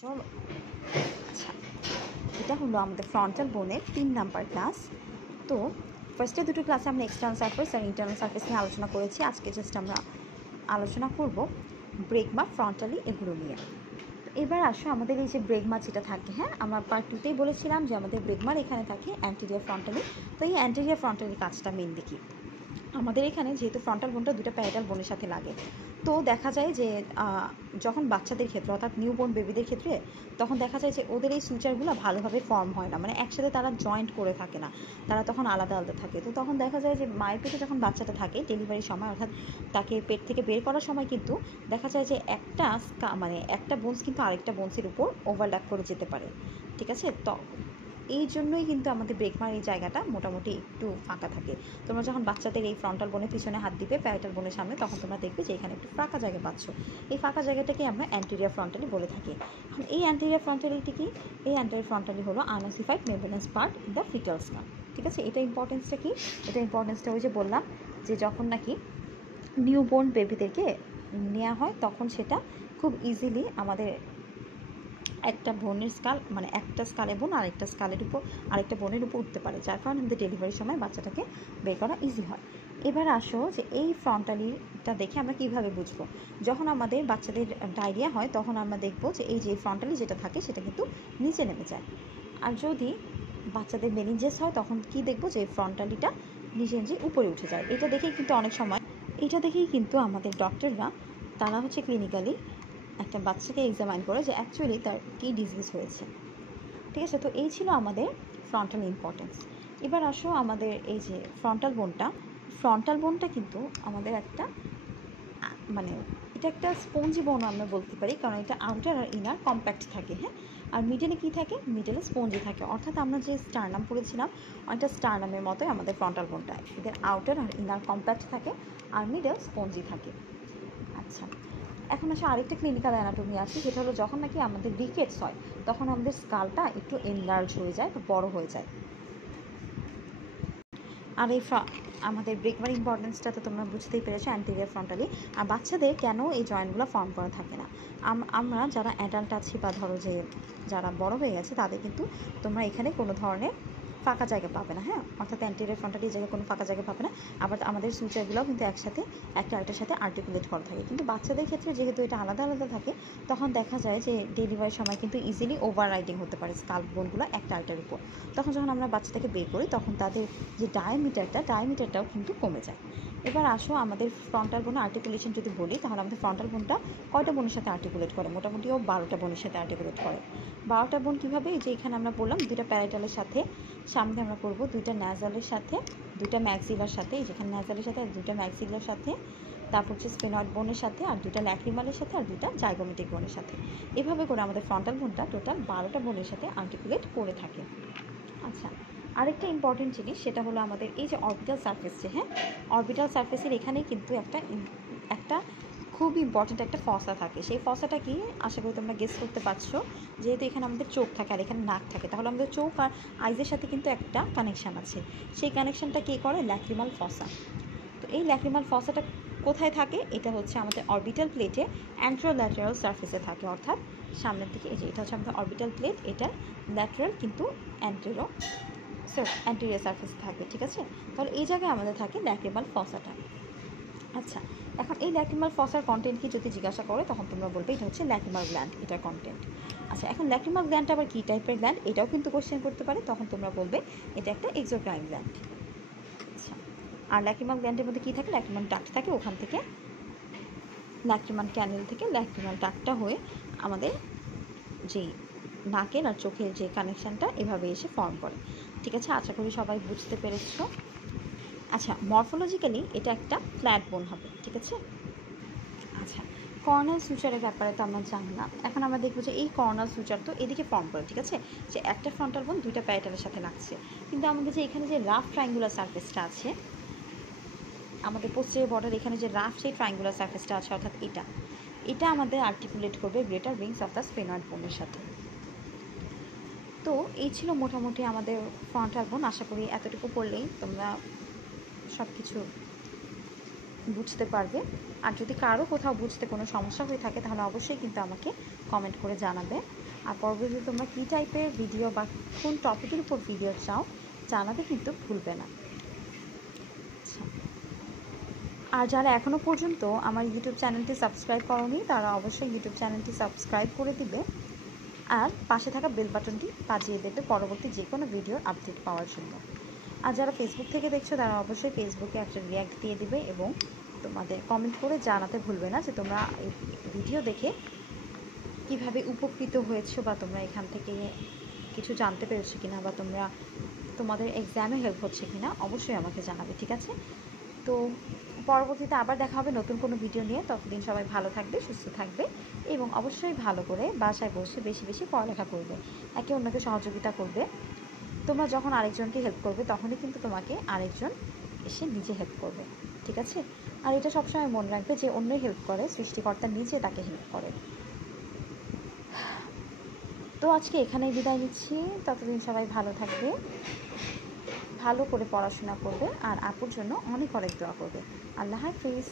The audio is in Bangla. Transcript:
চলো। আচ্ছা, এটা হলো আমাদের ফ্রন্টাল বোনের 3 নাম্বার ক্লাস। তো ফার্স্টে দুটো ক্লাসে আমরা এক্সটার্নাল সারফেস আর ইন্টারনাল সারফেস নিয়ে আলোচনা করেছি। আজকে জাস্ট আমরা আলোচনা করব ব্রেগমা, ফ্রন্টালি এগুলো নিয়ে। তো এবার আসো আমাদের এই যে ব্রেগমা যেটা থাকে, হ্যাঁ, আমরা পার্ট 2তেই বলেছিলাম যে আমাদের ব্রেগমার এখানে থাকে অ্যান্টেরিয়র ফ্রন্টালি। তো এই অ্যান্টেরিয়র ফ্রন্টালি কাজটা মেন দেখি। আমাদের এখানে যেহেতু ফ্রন্টাল বোনটা দুটো প্যারাটাল বোনের সাথে লাগে, তো দেখা যায় যে যখন বাচ্চাদের ক্ষেত্রে অর্থাৎ নিউ বোর্ন বেবিদের ক্ষেত্রে তখন দেখা যায় যে ওদের এই সুচারগুলো ভালোভাবে ফর্ম হয় না, মানে একসাথে তারা জয়েন্ট করে থাকে না, তারা তখন আলাদা আলাদা থাকে। তো তখন দেখা যায় যে মায়ের পেটে যখন বাচ্চাটা থাকে ডেলিভারির সময়, অর্থাৎ তাকে পেট থেকে বের করার সময় কিন্তু দেখা যায় যে একটা বোনস কিন্তু আরেকটা বোনসের উপর ওভারল্যাপ করে যেতে পারে, ঠিক আছে। তো এই জন্যই কিন্তু আমাদের ব্রেগমার এই জায়গাটা মোটামুটি একটু ফাঁকা থাকে। তোমরা যখন বাচ্চাদের এই ফ্রন্টাল বোনের পিছনে হাত দিবে প্যারাটাল বোনের সামনে, তখন তোমরা দেখবে যে এখানে একটু ফাঁকা জায়গা পাচ্ছ। এই ফাঁকা জায়গাটাকে আমরা অ্যান্টেরিয়র ফ্রন্টালি বলে থাকি। এখন এই অ্যান্টেরিয়র ফ্রন্টালিটি কি? এই অ্যান্টেরিয়র ফ্রন্টালি হলো unossified membranous part in the fetal skull, ঠিক আছে। এটা ইম্পর্টেন্সটা কি? এটা ইম্পর্টেন্সটা ওই যে বললাম যে যখন নাকি নিউ বোর্ন বেবিদেরকে নেওয়া হয় তখন সেটা খুব ইজিলি আমাদের একটা বোনের স্কাল, মানে একটা স্কালে বোন আরেকটা স্কালের উপর আরেকটা বোনের উপর উঠতে পারে, যার কারণে আমাদের ডেলিভারির সময় বাচ্চাটাকে বের করা ইজি হয়। এবার আসো যে এই ফ্রন্টালিটা দেখে আমরা কীভাবে বুঝবো। যখন আমাদের বাচ্চাদের ডায়রিয়া হয় তখন আমরা দেখবো যে এই যে ফ্রন্টালি যেটা থাকে সেটা কিন্তু নিচে নেমে যায়। আর যদি বাচ্চাদের মেনিনজাস হয় তখন কি দেখবো যে ফ্রন্টালিটা নিজে নিজে উপরে উঠে যায়। এটা দেখেই কিন্তু আমাদের ডক্টররা তারা হচ্ছে ক্লিনিক্যালি একটা বাচ্চাকে এক্সামাইন করে যে অ্যাকচুয়ালি তার কী ডিজিজ হয়েছে, ঠিক আছে। তো এই ছিল আমাদের ফ্রন্টাল ইম্পর্টেন্স। এবার আসো আমাদের এই যে ফ্রন্টাল বোনটা কিন্তু আমাদের একটা মানে এটা একটা স্পঞ্জি বোন আমরা বলতে পারি, কারণ এটা আউটার আর ইনার কম্প্যাক্ট থাকে, হ্যাঁ। আর মিডলে কী থাকে? মিডলে স্পঞ্জি থাকে, অর্থাৎ আমরা যে স্টারনাম পড়েছিলাম অনেকটা স্টারনামের মতোই আমাদের ফ্রন্টাল বোনটা। এদের আউটার আর ইনার কম্প্যাক্ট থাকে আর মিডল স্পঞ্জি থাকে। আচ্ছা, এখন আসলে আরেকটা ক্লিনিক্যাল অ্যানাটমি আছে, যেটা হলো যখন নাকি আমাদের রিকেটস হয় তখন আমাদের স্কালটা একটু এনলার্জ হয়ে যায় বা বড় হয়ে যায়। আর এই আমাদের ব্রেগমার ইম্পর্টেন্সটা তো তোমরা বুঝতেই পেরেছো অ্যান্টেরিয়র ফ্রন্টালি। আর বাচ্চাদের কেন এই জয়েন্টগুলো ফর্ম করা থাকে না? আমরা যারা অ্যাডাল্ট আছি বা ধরো যে যারা বড় হয়ে গেছে তাদের কিন্তু তোমরা এখানে কোনো ধরনের ফাঁকা জায়গা পাবে না, হ্যাঁ, অর্থাৎ অ্যান্টেরিয়র ফ্রন্টালি জায়গায় কোনো ফাঁকা জায়গা পাবে না। আবার আমাদের সুচারগুলোও কিন্তু একসাথে একটা আরেকটার সাথে আর্টিকুলেট করা থাকে, কিন্তু বাচ্চাদের ক্ষেত্রে যেহেতু এটা আলাদা আলাদা থাকে তখন দেখা যায় যে ডেলিভারির সময় কিন্তু ইজিলি ওভার রাইডিং হতে পারে স্কাল্প বোনগুলো একটা আরেকটার উপর। তখন যখন আমরা বাচ্চাটাকে বের করি তখন তাদের যে ডায়ামিটারটাও কিন্তু কমে যায়। এবার আসো আমাদের ফ্রন্টাল বোন আর্টিকুলেশন যদি বলি, তাহলে আমাদের ফ্রন্টাল বোনটা কয়টা বোনের সাথে আর্টিকুলেট করে? মোটামুটি 12টা বোনের সাথে আর্টিকুলেট করে। 12টা বোন কীভাবে? এই যে এখানে আমরা বললাম 2টা প্যারাটালের সাথে, সামনে আমরা করবো 2টা ন্যাজালের সাথে, 2টা ম্যাক্সিলার সাথে, যেখানে ন্যাজালের সাথে আর 2টা ম্যাক্সিলার সাথে, তারপর হচ্ছে স্পেনয়েড বোনের সাথে আর 2টা ল্যাক্রিমালের সাথে আর 2টা জাইগোমেটিক বোনের সাথে। এভাবে করে আমাদের ফ্রন্টাল বোনটা টোটাল 12টা বোনের সাথে আর্টিকুলেট করে থাকে। আচ্ছা, আরেকটা ইম্পর্টেন্ট জিনিস সেটা হলো আমাদের এই যে অরবিটাল সারফেস, যে হ্যাঁ, অরবিটাল সারফেসের এখানেই কিন্তু একটা খুব ইম্পর্টেন্ট একটা ফসা থাকে। সেই ফসাটা কি? আশা করি তোমরা গেস করতে পারছো। যেহেতু এখানে আমাদের চোখ থাকে আর এখানে নাক থাকে, তাহলে আমাদের চোখ আর আইজের সাথে কিন্তু একটা কানেকশান আছে। সেই কানেকশানটা কে করে? ল্যাক্রিমাল ফসা। তো এই ল্যাক্রিমাল ফসাটা কোথায় থাকে? এটা হচ্ছে আমাদের অরবিটাল প্লেটে অ্যান্ট্রোল্যাটারাল সারফেসে থাকে, অর্থাৎ সামনের দিকে। এই যে এটা হচ্ছে আমাদের অরবিটাল প্লেট, এটা ল্যাটারাল কিন্তু অ্যান্টেরিয়র সারফেস থাকে, ঠিক আছে। তাহলে এই জায়গায় আমাদের থাকে ল্যাক্রিমাল ফসাটা। আচ্ছা, এখন এই ল্যাক্রিমাল ফসার কন্টেন্ট কি যদি জিজ্ঞাসা করে তখন তোমরা বলবে এটা হচ্ছে ল্যাক্রিমাল গ্ল্যান্ড, এটার কন্টেন্ট। আচ্ছা, এখন ল্যাক্রিমাল গ্ল্যান্ডটা আবার কী টাইপের গ্ল্যান্ড এটাও কিন্তু কোশ্চেন করতে পারে, তখন তোমরা বলবে এটা একটা এক্সোক্রাইন গ্ল্যান্ড। আচ্ছা, আর ল্যাক্রিমাল গ্ল্যান্ডের মধ্যে কী থাকে? ল্যাক্রিমাল ডাক্ট থাকে, ওখান থেকে ল্যাক্রিমাল ক্যানেল থেকে ল্যাক্রিমাল ডাক্টটা হয়ে আমাদের যেই নাকের আর চোখের যে কানেকশানটা এভাবে এসে ফর্ম করে, ঠিক আছে। আশা করি সবাই বুঝতে পেরেছো। আচ্ছা, মরফোলজিক্যালি এটা একটা ফ্ল্যাট বোন হবে, ঠিক আছে। আচ্ছা, কর্নাল সুচারের ব্যাপারে তো আমরা জানলাম। এখন আমরা দেখবো যে এই কর্নাল সুচার তো এদিকে ফর্ম করে, ঠিক আছে, যে একটা ফ্রন্টাল বোন 2টা প্যারাটালের সাথে লাগছে, কিন্তু আমাদের যে এখানে যে রাফ ট্রায়াঙ্গুলার সারফেসটা আছে, আমাদের পোস্টেরিয়র বর্ডার এখানে যে রাফ সেই ট্রায়াঙ্গুলার সারফেসটা আছে, অর্থাৎ এটা আমাদের আর্টিকুলেট করবে greater wings of the sphenoid বোনের সাথে। তো এই ছিল মোটামুটি আমাদের ফ্রন্টাল বোন। আশা করি এতটুকু পড়লেই তোমরা সব কিছু বুঝতে পারবে। আর যদি কারো কোথাও বুঝতে কোনো সমস্যা হয়ে থাকে তাহলে অবশ্যই কিন্তু আমাকে কমেন্ট করে জানাবে। আর পরবর্তীতে তোমরা কী টাইপের ভিডিও বা কোন টপিকের উপর ভিডিও চাও জানাতে কিন্তু ভুলবে না। আচ্ছা, আর যারা এখনও পর্যন্ত আমার ইউটিউব চ্যানেলটি সাবস্ক্রাইব করোনি তারা অবশ্যই ইউটিউব চ্যানেলটি সাবস্ক্রাইব করে দিবে আর পাশে থাকা বেল বাটনটি বাজিয়ে দেবে পরবর্তী যে কোনো ভিডিওর আপডেট পাওয়ার জন্য। আর যারা ফেসবুক থেকে দেখছো তারা অবশ্যই ফেসবুকে একটা রিঅ্যাক্ট দিয়ে দিবে এবং তোমাদের কমেন্ট করে জানাতে ভুলবে না যে তোমরা এই ভিডিও দেখে কিভাবে উপকৃত হয়েছো বা তোমরা এখান থেকে কিছু জানতে পেরেছো কিনা বা তোমাদের এক্সামে হেল্প হচ্ছে কিনা অবশ্যই আমাকে জানাবে, ঠিক আছে? তো পরবর্তীতে আবার দেখা হবে নতুন কোনো ভিডিও নিয়ে। ততদিন সবাই ভালো থাকবে, সুস্থ থাকবে এবং অবশ্যই ভালো করে বাসায় বসে বেশি বেশি পড়ালেখা করবে, একে অন্যকে সহযোগিতা করবে। তোমরা যখন আরেকজনকে হেল্প করবে তখনই কিন্তু তোমাকে আরেকজন এসে নিজে হেল্প করবে, ঠিক আছে? আর এটা সবসময় মনে রাখবে যে অন্যই হেল্প করে, সৃষ্টিকর্তা নিজে তাকে হেল্প করে। তো আজকে এখানেই বিদায় নিচ্ছি। ততদিন সবাই ভালো থাকবে, ভালো করে পড়াশোনা করবে আর আপুর জন্য অনেক অনেক দোয়া করবে। আল্লাহ হাফিজ।